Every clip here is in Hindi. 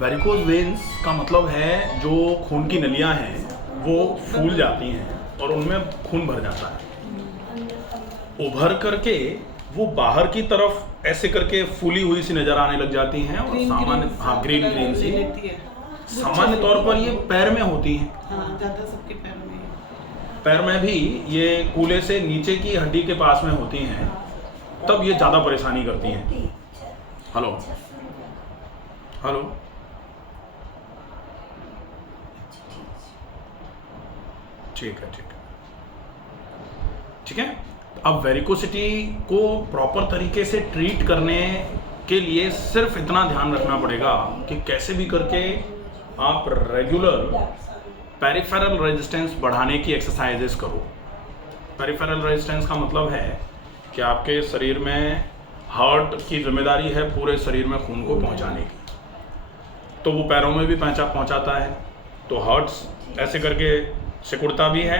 वेरिकोज वेन्स का मतलब है जो खून की नलियां हैं वो फूल जाती हैं और उनमें खून भर जाता है। उभर करके वो बाहर की तरफ ऐसे करके फूली हुई सी नजर आने लग जाती हैं और सामान्य ग्रीन ग्रीन सी सामान्य तौर पर ये पैर में होती हैं। ज़्यादा सबके पैर में पैर में भी ये कूल्हे से नीचे की हड्डी के पास में होती हैं, तब ये ज़्यादा परेशानी करती हैं। हेलो हेलो ठीक है ठीक है। अब वेरिकोसिटी को प्रॉपर तरीके से ट्रीट करने के लिए सिर्फ इतना ध्यान रखना पड़ेगा कि कैसे भी करके आप रेगुलर पेरिफेरल रेजिस्टेंस बढ़ाने की एक्सरसाइजेस करो। पेरिफेरल रेजिस्टेंस का मतलब है कि आपके शरीर में हार्ट की जिम्मेदारी है पूरे शरीर में खून को पहुंचाने की, तो वो पैरों में भी पहुंचाता है, तो हार्ट ऐसे करके सिकुड़ता भी है,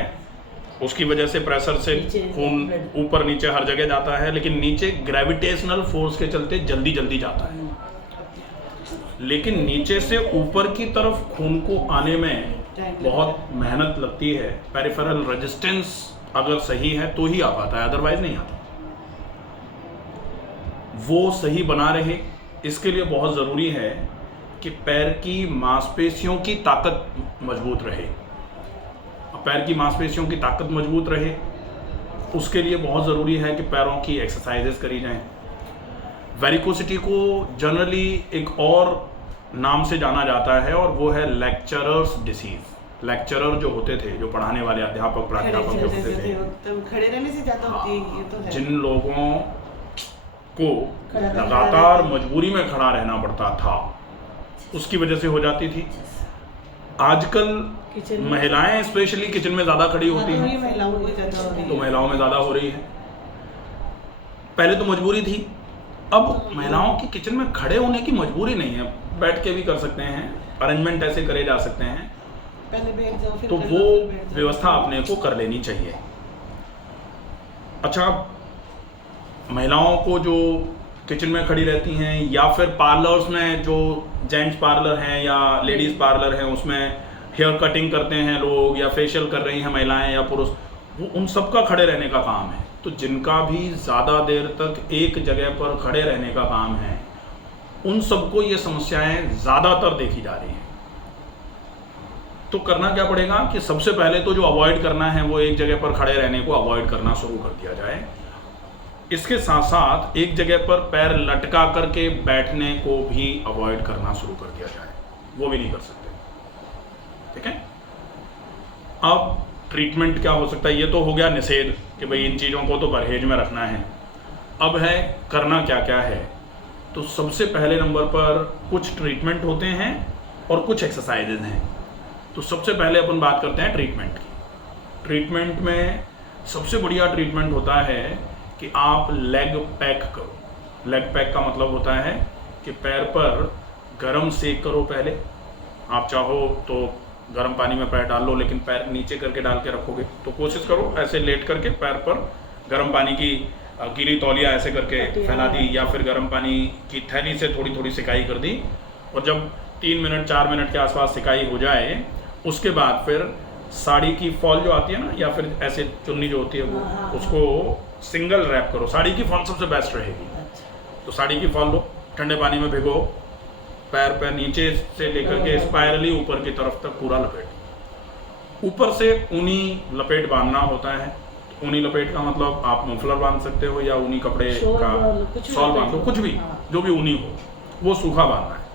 उसकी वजह से प्रेशर से खून ऊपर नीचे हर जगह जाता है, लेकिन नीचे ग्रेविटेशनल फोर्स के चलते जल्दी जल्दी जाता है। लेकिन नीचे से ऊपर की तरफ खून को आने में बहुत मेहनत लगती है। पेरिफेरल रेजिस्टेंस अगर सही है तो ही आ पाता है, अदरवाइज नहीं आता। वो सही बना रहे, इसके लिए बहुत ज़रूरी है कि पैर की मांसपेशियों की ताकत मजबूत रहे। पैर की मांसपेशियों की ताकत मजबूत रहे, उसके लिए बहुत ज़रूरी है कि पैरों की एक्सरसाइजेस करी जाएं। वेरिकोसिटी को जनरली एक और नाम से जाना जाता है और वो है लेक्चरर्स डिसीज। लेक्चरर जो होते थे, जो पढ़ाने वाले अध्यापक प्राध्यापक जो होते थे, खड़े रहने से ज़्यादा होती है, ये तो है। जिन लोगों को लगातार मजबूरी में खड़ा रहना पड़ता था, उसकी वजह से हो जाती थी। आजकल महिलाएं स्पेशली किचन में ज़्यादा खड़ी होती हैं, तो महिलाओं में ज़्यादा हो रही है। पहले तो मजबूरी थी, अब महिलाओं की किचन में खड़े होने की मजबूरी नहीं है, बैठ के भी कर सकते हैं, अरेंजमेंट ऐसे करे जा सकते हैं। पहले बैठ जाओ, फिर तो वो व्यवस्था अपने को कर लेनी चाहिए। अच्छा, महिलाओं को जो किचन में खड़ी रहती हैं या फिर पार्लर्स में, जो जेंट्स पार्लर हैं या लेडीज़ पार्लर हैं, उसमें हेयर कटिंग करते हैं लोग या फेशियल कर रही हैं महिलाएं या पुरुष, वो उन सब का खड़े रहने का काम है। तो जिनका भी ज़्यादा देर तक एक जगह पर खड़े रहने का काम है, उन सबको ये समस्याएं ज़्यादातर देखी जा रही हैं। तो करना क्या पड़ेगा कि सबसे पहले तो जो अवॉइड करना है वो एक जगह पर खड़े रहने को अवॉइड करना शुरू कर दिया जाए। इसके साथ साथ एक जगह पर पैर लटका करके बैठने को भी अवॉइड करना शुरू कर दिया जाए, वो भी नहीं कर सकते। ठीक है। अब ट्रीटमेंट क्या हो सकता है, ये तो हो गया निषेध कि भाई इन चीज़ों को तो परहेज में रखना है। अब है करना क्या क्या है। तो सबसे पहले नंबर पर कुछ ट्रीटमेंट होते हैं और कुछ एक्सरसाइजेज हैं। तो सबसे पहले अपन बात करते हैं ट्रीटमेंट की। ट्रीटमेंट में सबसे बढ़िया ट्रीटमेंट होता है कि आप लेग पैक करो। लेग पैक का मतलब होता है कि पैर पर गरम सेक करो। पहले आप चाहो तो गर्म पानी में पैर डाल लो, लेकिन पैर नीचे करके डाल के रखोगे तो कोशिश करो ऐसे लेट करके पैर पर गर्म पानी की गीली तौलिया ऐसे करके फैला दी, या फिर गर्म पानी की थैली से थोड़ी थोड़ी सिकाई कर दी। और जब 3 मिनट 4 मिनट के आसपास सिकाई हो जाए, उसके बाद फिर साड़ी की फॉल जो आती है ना, या फिर ऐसे चुन्नी जो होती है वो, उसको सिंगल रैप करो। साड़ी की फॉल सबसे बेस्ट रहेगी। तो साड़ी की फॉल लो, ठंडे पानी में भिगो, पैर पे नीचे से लेकर के स्पाइरली ऊपर की तरफ तक पूरा लपेट। ऊपर से ऊनी लपेट बांधना होता है। ऊनी लपेट का मतलब आप मफलर बांध सकते हो या ऊनी कपड़े का शॉल बांध लो, कुछ भी जो भी ऊनी हो, वो सूखा बांधना है।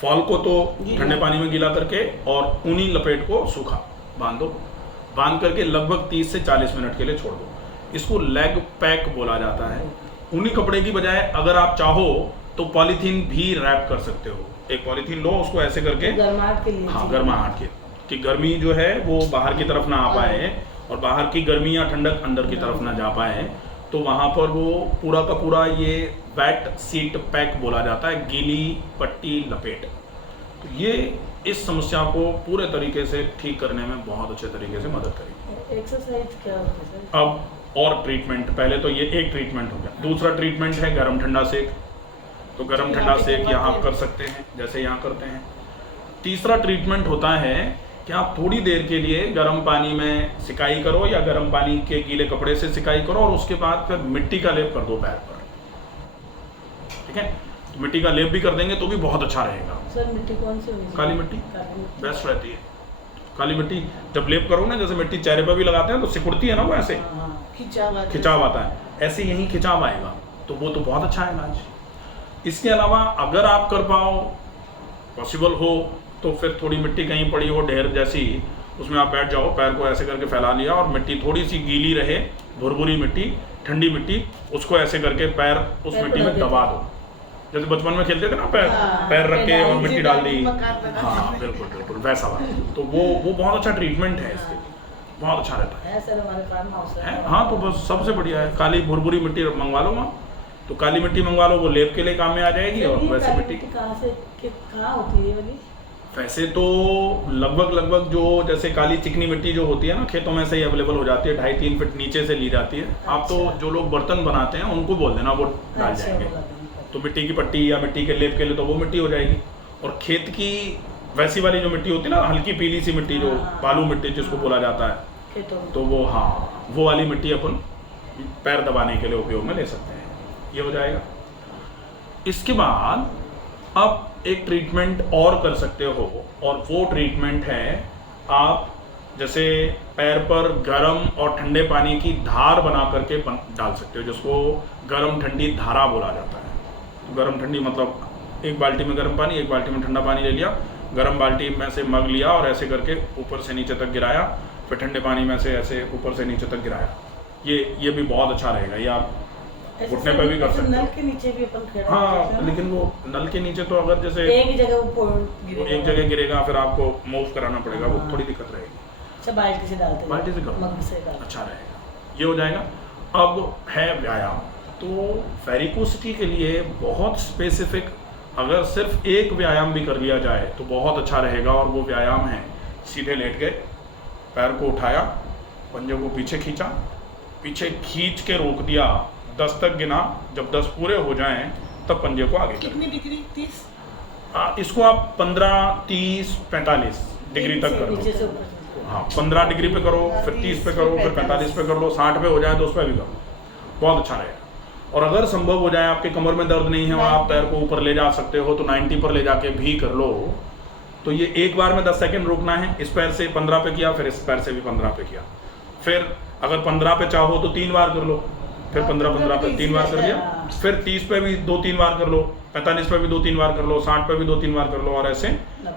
फॉल को तो ठंडे पानी में गीला करके और ऊनी लपेट को सूखा बांध दो। बांध करके लगभग 30 से 40 मिनट के लिए छोड़ दो। इसको लेग पैक बोला जाता है। ऊनी कपड़े की बजाय अगर आप चाहो तो पॉलीथीन भी रैप कर सकते हो। एक पॉलीथीन लो, उसको ऐसे करके गर्माहट के लिए, हाँ गर्माहट के, कि गर्मी जो है वो बाहर की तरफ ना आ पाए और बाहर की गर्मी या ठंडक अंदर की तरफ ना जा पाए, तो वहाँ पर वो पूरा का पूरा ये वेट सीट पैक बोला जाता है, गीली पट्टी लपेट। तो ये इस समस्या को पूरे तरीके से ठीक करने में बहुत अच्छे तरीके से मदद करेगी। एक्सरसाइज क्या होता है? अब और ट्रीटमेंट, पहले तो ये एक ट्रीटमेंट हो गया। दूसरा ट्रीटमेंट है गर्म ठंडा सेक। तो गर्म यहाँ ठंडा पे सेक यहाँ आप करवाते कर सकते हैं जैसे यहाँ करते हैं। तीसरा ट्रीटमेंट होता है कि आप थोड़ी देर के लिए गर्म पानी में सिकाई करो या गर्म पानी के गीले कपड़े से सिकाई करो और उसके बाद फिर मिट्टी का लेप कर दो पैर पर, ठीक है। तो मिट्टी का लेप भी कर देंगे तो भी बहुत अच्छा रहेगा। सर मिट्टी कौन सी होनी चाहिए? काली मिट्टी काली मिट्टी। बेस्ट रहती है। काली मिट्टी जब लेप करो ना, जैसे मिट्टी चेहरे पर भी लगाते हैं तो सिकुड़ती है ना, वो ऐसे हाँ, खिंचाव खिंचाव आता है, ऐसे यहीं खिंचाव आएगा, तो वो तो बहुत अच्छा है इलाज। इसके अलावा अगर आप कर पाओ, पॉसिबल हो, तो फिर थोड़ी मिट्टी कहीं पड़ी हो ढेर जैसी, उसमें आप बैठ जाओ, पैर को ऐसे करके फैला लिया और मिट्टी थोड़ी सी गीली रहे, भुरभुरी मिट्टी, ठंडी मिट्टी, उसको ऐसे करके पैर उस मिट्टी में दबा दो। जैसे बचपन में खेलते थे ना, पैर रख के और मिट्टी डाल दी, हाँ बिल्कुल बिल्कुल वैसा वाला। तो वो बहुत अच्छा ट्रीटमेंट है इसके, बहुत अच्छा रहता है। सर हमारे फार्म हाउस है। हाँ तो बस सबसे बढ़िया है, काली भुरभुरी मिट्टी मंगवा लो वहाँ, तो काली मिट्टी मंगवा लो, वो लेप के लिए काम में आ जाएगी। और वैसे मिट्टी कहाँ होती है वाली? वैसे तो लगभग जो जैसे काली चिकनी मिट्टी जो होती है ना, खेतों में से ही अवेलेबल हो जाती है, 2.5-3 फीट नीचे से ली जाती है। आप तो जो लोग बर्तन बनाते हैं उनको बोल देना, वो डाल जाएंगे। तो मिट्टी की पट्टी या मिट्टी के लेप के लिए तो वो मिट्टी हो जाएगी। और खेत की वैसी वाली जो मिट्टी होती है ना, हल्की पीली सी मिट्टी, जो बालू मिट्टी जिसको बोला जाता है, तो वो हाँ वो वाली मिट्टी अपन पैर दबाने के लिए उपयोग में ले सकते हैं, ये हो जाएगा। इसके बाद आप एक ट्रीटमेंट और कर सकते हो, और वो ट्रीटमेंट है आप जैसे पैर पर गर्म और ठंडे पानी की धार बना करके डाल सकते हो, जिसको गर्म ठंडी धारा बोला जाता है। तो गर्म ठंडी मतलब एक बाल्टी में गर्म पानी, एक बाल्टी में ठंडा पानी ले लिया, गर्म बाल्टी में से मग लिया और ऐसे करके ऊपर से नीचे तक गिराया, फिर ठंडे पानी में से ऐसे ऊपर से नीचे तक गिराया। ये भी बहुत अच्छा रहेगा। ये आप घुटने पे भी कर सकते नल के नीचे भी अपन खेल, हाँ, लेकिन वो नल के नीचे तो अगर जैसे एक जगह एक जगह गिरेगा, फिर आपको मूव कराना पड़ेगा, वो थोड़ी दिक्कत रहेगी। अच्छा, बाल्टी से डालते हैं, बाल्टी से करो, मग से डालते हैं। अच्छा रहेगा, ये हो जाएगा। अब है व्यायाम, तो वेरिकोसिटी के लिए बहुत स्पेसिफिक अगर सिर्फ एक व्यायाम भी कर लिया जाए तो बहुत अच्छा रहेगा। और वो व्यायाम है, सीधे लेट गए, पैर को उठाया, पंजों को पीछे खींचा, पीछे खींच के रोक दिया, 10 तक गिना, जब 10 पूरे हो जाएं तब पंजे को आगे कितनी डिग्री? 30? इसको आप 15, 30, 45 डिग्री तक कर नीचे से लो। ऊपर। हाँ, 15 डिग्री पे करो, फिर 30 पे करो, फिर 45 पे कर लो, 60 पे हो जाए तो उस पर भी करो, बहुत अच्छा रहेगा। और अगर संभव हो जाए, आपके कमर में दर्द नहीं है और आप पैर को ऊपर ले जा सकते हो, तो 90 पर ले जाके भी कर लो। तो ये एक बार में 10 सेकंड रुकना है, इस पैर से 15 पे किया, फिर इस पैर से भी 15 पे किया, फिर अगर 15 पे चाहो तो 3 बार कर लो, फिर 15 पे 3 बार कर लिया, फिर 30 पे भी 2-3 बार कर लो, 45 पे भी 2-3 बार कर लो, 60 पे भी 2-3 बार कर लो, और ऐसे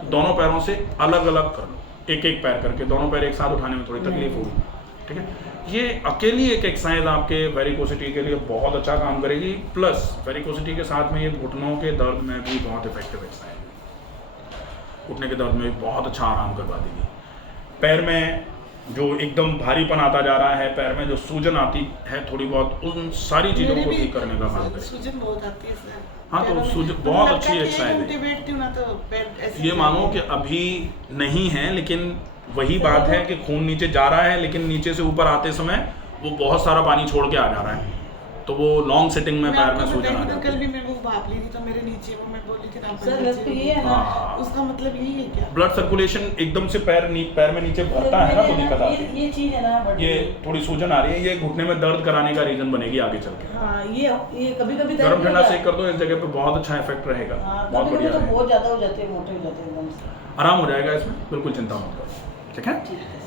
दोनों पैरों से अलग अलग कर लो, एक एक पैर करके। दोनों पैर एक साथ उठाने में थोड़ी तकलीफ होगी, ठीक है। ये अकेली एक एक्सरसाइज आपके वेरिकोसिटी के लिए बहुत अच्छा काम करेगी, प्लस वेरिकोसिटी के साथ में ये घुटनों के दर्द में भी बहुत इफेक्टिव एक्सरसाइज है। घुटने के दर्द में भी बहुत अच्छा आराम करवा देगी। पैर में जो एकदम भारीपन आता जा रहा है, पैर में जो सूजन आती है थोड़ी बहुत, उन सारी चीज़ों को ठीक करने का काम करेगी। सूजन बहुत आती है सर। हाँ, तो सूजन बहुत अच्छी एक्सरसाइज है। बैठती हूँ ना तो पैर ऐसे ये मानो कि अभी नहीं है, लेकिन वही बात है कि खून नीचे जा रहा है, लेकिन नीचे से ऊपर आते समय वो बहुत सारा पानी छोड़ के आ जा रहा है, तो वो लॉन्ग सिटिंग में पैर में सूजन आ जाती कल है। भी मैं वो भाप ली थी तो मेरे नीचे वो मैं बोली थी ना सर तो ये है ना, हाँ, उसका मतलब यही है क्या? ब्लड सर्कुलेशन एकदम से पैर में नीचे भरता है ना, तो दिक्कत आती है। ये चीज है ना, ये थोड़ी सूजन आ रही है, ये घुटने में दर्द कराने का रीजन बनेगी आगे चल के। हाँ, ये कभी कभी गर्म ठंडा सेक कर दो इस जगह पे, बहुत अच्छा इफेक्ट रहेगा, बहुत कभी बढ़िया तो रहेगा। बहुत ज्यादा हो जाते हैं, मोटे हो जाते हैं एकदम से। आराम हो जाएगा इसमें, बिल्कुल चिंता मत करो, ठीक है। ठीक है।